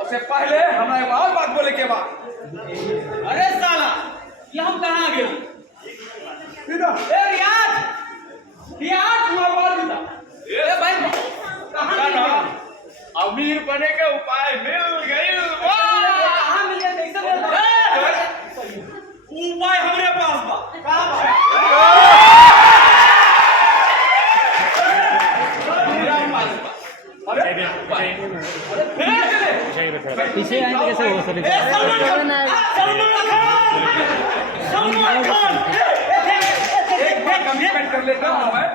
उससे पहले हमरा एक और बात बोले के बाद। अरे साला ये हम कहाँ गए? ए रियाज हुआ बोल दिया। ए भाई कहाँ गए? अमीर बने के उपाय मिल गई। कहाँ मिल गए? कैसे मिल गए? उपाय हमरे पास बा। कहाँ बा? पीछे आएंगे कैसे हो सर? सलमान खान एक बार कमिटमेंट कर लेता हूँ मैं।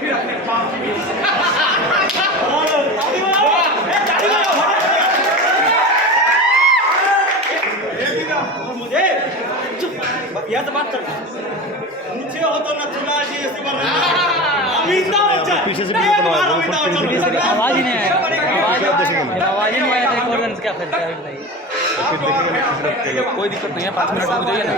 फिर अपने बाप मुझे यह तो बात कर नीचे हो तो ना चुना जी ऐसे बन पीछे से आवाज ही नहीं आया, आवाज ही नहीं आया। रिकॉर्ड क्या फिर कोई दिक्कत नहीं है, 5 मिनट रुक जाइए ना,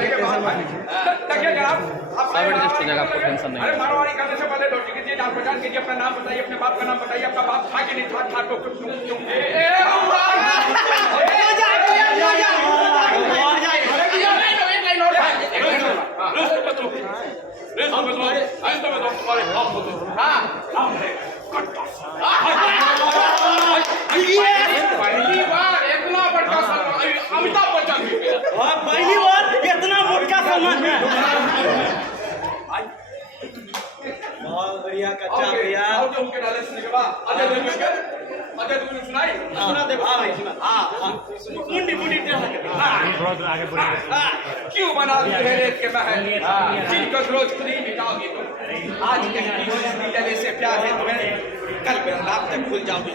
सब एडजस्ट हो जाएगा, आपको टेंशन नहीं है। मारवाड़ी करने से पहले लौटी कीजिए, जान पहचान कीजिए, अपना नाम बताइए, अपने बाप का नाम बताइए, आपका बाप था कि नहीं था, था तो क्यों? अमिताभ बच्चन पहली बार इतना मोटा सलमान है। बहुत बढ़िया कच्चा भैया। उनके डाले सुनने के बाद अजय देवगन सुनाई सुना दे भाई हाँ मुंडी मुंडी थोड़ा आगे बढ़िए। क्यों बना दी है रेत के महल जिनको रोज खुद ही मिटाओगे तुम। आज कहीं की जले से प्यार है तुम्हें, कल मेरा नाम तक भूल जाओगे।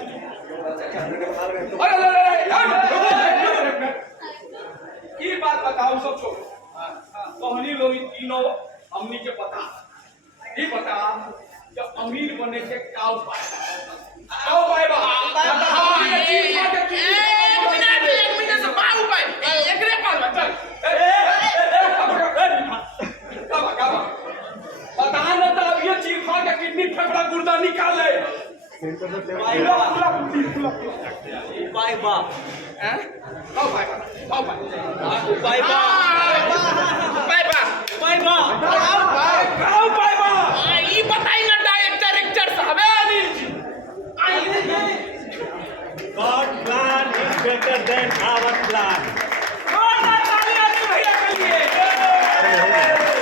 ये बात बताओ सबको, कहनी लोग तीनों हमनी के पता ये बता जब अमीर बने के का उपाय बता न तो अब ये चीज खा के किडनी फेफड़ा गुर्दा निकाल ले। बाय बाप हैं? आओ भाई बाय बाप